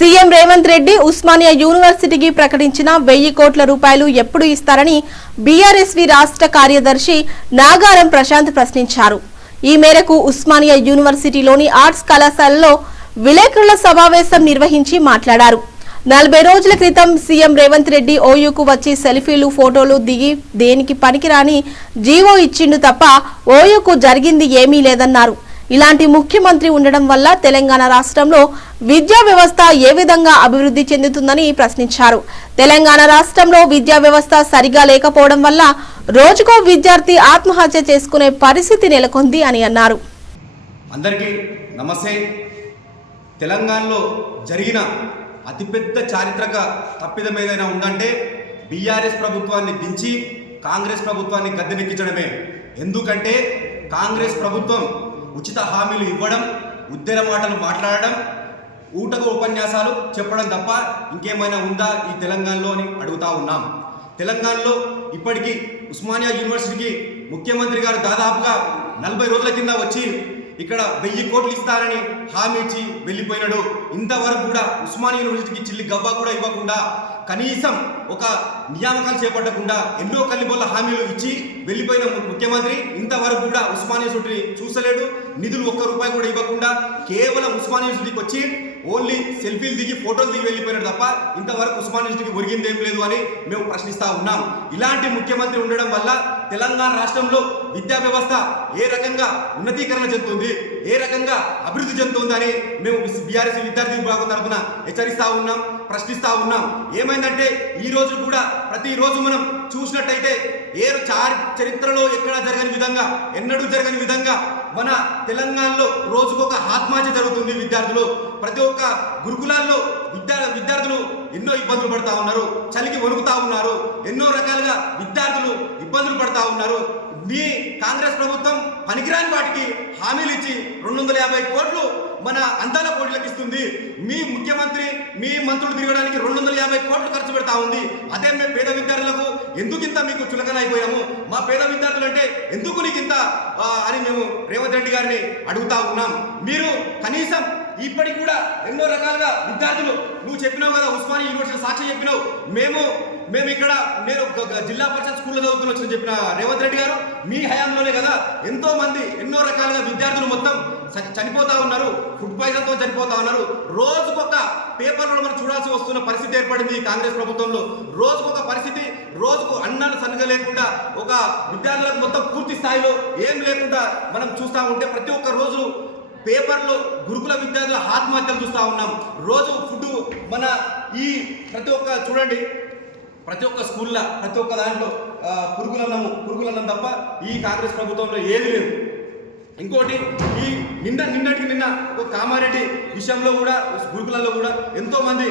CM Revanth Reddy Osmania యూనివర్సిటీకి ప్రకటించిన 1000 కోట్ల రూపాయలు ఎప్పుడు ఇస్తారని బీఆర్ఎస్వి రాష్ట్ర కార్యదర్శి నాగారం ప్రశాంత్ ప్రశ్నించారు. ఈ మేరకు ఉస్మానియా యూనివర్సిటీలోని ఆర్ట్స్ కళాశాలలో విలేకరుల సమావేశం నిర్వహించి మాట్లాడారు. 40 రోజుల క్రితం సీఎం రేవంత్ రెడ్డి ఓయూకు వచ్చి సెల్ఫీలు ఫోటోలు దిగి దేనికి పనికిరాని జీవో ఇచ్చిండు తప్ప ఓయూకు జరిగింది ఏమీ లేదన్నారు. ఇలాంటి ముఖ్యమంత్రి ఉండడం వల్ల తెలంగాణ రాష్ట్రంలో విద్యా వ్యవస్థ ఏ విధంగా అభివృద్ధి చెందుతుందని ప్రశ్నించారు. తెలంగాణ రాష్ట్రంలో విద్యా వ్యవస్థ సరిగా లేకపోవడం వల్ల రోజుకో విద్యార్థి ఆత్మహత్య చేసుకునే పరిస్థితి నెలకొంది అని అన్నారు. అందరికీ నమస్తే. తెలంగాణలో జరిగిన అతిపెద్ద చారిత్రక తప్పిదం ఏదైనా ఉందంటే బీఆర్ఎస్ ప్రభుత్వాన్ని దించి కాంగ్రెస్ ప్రభుత్వాన్ని గద్దెనెక్కించడమే. ఎందుకంటే కాంగ్రెస్ ప్రభుత్వం ఉచిత హామీలు ఇవ్వడం, ఉద్దెర మాటలు మాట్లాడడం, ఊటకు ఉపన్యాసాలు చెప్పడం తప్ప ఇంకేమైనా ఉందా ఈ తెలంగాణలో అని అడుగుతా ఉన్నాం. తెలంగాణలో ఇప్పటికీ ఉస్మానియా యూనివర్సిటీకి ముఖ్యమంత్రి గారు దాదాపుగా 40 రోజుల కింద వచ్చి ఇక్కడ 1000 కోట్లు ఇస్తారని హామీ ఇచ్చి వెళ్ళిపోయినాడు. ఇంతవరకు కూడా ఉస్మానియా యూనివర్సిటీకి చిల్లి గవ్వ కూడా ఇవ్వకుండా, కనీసం ఒక నియామకాలు చేపట్టకుండా ఎన్నో కల్లిబొల్ల హామీలు ఇచ్చి వెళ్ళిపోయిన ముఖ్యమంత్రి ఇంతవరకు కూడా ఉస్మానియా యూనివర్సిటీని చూసలేడు. నిధులు ₹1 కూడా ఇవ్వకుండా కేవలం ఉస్మానియా యూనివర్సిటీకి వచ్చి ఓన్లీ సెల్ఫీలు దిగి ఫోటోలు దిగి వెళ్ళిపోయినాడు తప్ప ఇంతవరకు ఉస్మానియా యూనివర్సిటీకి ఒరిగింది ఏం లేదు అని మేము ప్రశ్నిస్తూ ఉన్నాం. ఇలాంటి ముఖ్యమంత్రి ఉండడం వల్ల తెలంగాణ రాష్ట్రంలో విద్యా వ్యవస్థ ఏ రకంగా ఉన్నతీకరణ చెందుతుంది, ఏ రకంగా అభివృద్ధి చెందుతుందని మేము బీఆర్ఎస్ విద్యార్థి విభాగం తరఫున హెచ్చరిస్తూ ఉన్నాం, ప్రశ్నిస్తూ ఉన్నాం. ఏమైందంటే ఈ రోజు కూడా ప్రతిరోజు మనం చూసినట్టయితే చరిత్రలో ఎక్కడా జరగని విధంగా, ఎన్నడూ జరగని విధంగా మన తెలంగాణలో రోజుకొక ఆత్మహత్య జరుగుతుంది. విద్యార్థులు ప్రతి ఒక్క గురుకులాల్లో విద్యార్థులు ఎన్నో ఇబ్బందులు పడతా ఉన్నారు, చలికి వణుకుతా ఉన్నారు, ఎన్నో రకాలుగా విద్యార్థులు ఇబ్బందులు పడతా ఉన్నారు. మీ కాంగ్రెస్ ప్రభుత్వం పనికిరాని వాటికి హామీలు ఇచ్చి 250 కోట్లు మన అందాల పోటీలకు ఇస్తుంది. మీ ముఖ్యమంత్రి మీ మంత్రులు తిరగడానికి 250 కోట్లు ఖర్చు పెడతా ఉంది. అదే మేము పేద విద్యార్థులకు ఎందుకింత మీకు చులకన అయిపోయాము, మా పేద విద్యార్థులు అంటే ఎందుకు నీకింత అని మేము రేవంత్ రెడ్డి గారిని అడుగుతా ఉన్నాం. మీరు కనీసం ఇప్పటికి కూడా ఎన్నో రకాలుగా విద్యార్థులు, నువ్వు చెప్పినావు కదా ఉస్మానియా యూనివర్సిటీ సాక్షి చెప్పినావు, మేము ఇక్కడ నేను జిల్లా పరిషత్ స్కూల్లో చదువుకుని వచ్చిన చెప్పిన రేవంత్ రెడ్డి గారు మీ హయాంలోనే కదా ఎంతో మంది ఎన్నో రకాలుగా విద్యార్థులు మొత్తం చనిపోతా ఉన్నారు, ఫుడ్ పాయిజన్తో చనిపోతా ఉన్నారు. రోజుకొక పేపర్లో మనం చూడాల్సి వస్తున్న పరిస్థితి ఏర్పడింది ఈ కాంగ్రెస్ ప్రభుత్వంలో. రోజుకొక పరిస్థితి, రోజుకు అన్నాలు సరిగా లేకుండా ఒక విద్యార్థులకు మొత్తం పూర్తి స్థాయిలో ఏం లేకుండా మనం చూస్తూ ఉంటే ప్రతి ఒక్క రోజు పేపర్లో గురుకుల విద్యార్థుల ఆత్మహత్యలు చూస్తూ ఉన్నాం. రోజు ఫుడ్ మన ఈ ప్రతి ఒక్క చూడండి, ప్రతి ఒక్క స్కూల్లో ప్రతి ఒక్క దాంట్లో పురుగులన్నం తప్ప ఈ కాంగ్రెస్ ప్రభుత్వంలో ఏది లేదు. ఇంకోటి ఈ నిన్నటికి నిన్న ఒక కామారెడ్డి విషయంలో కూడా గురుకులలో కూడా ఎంతో మంది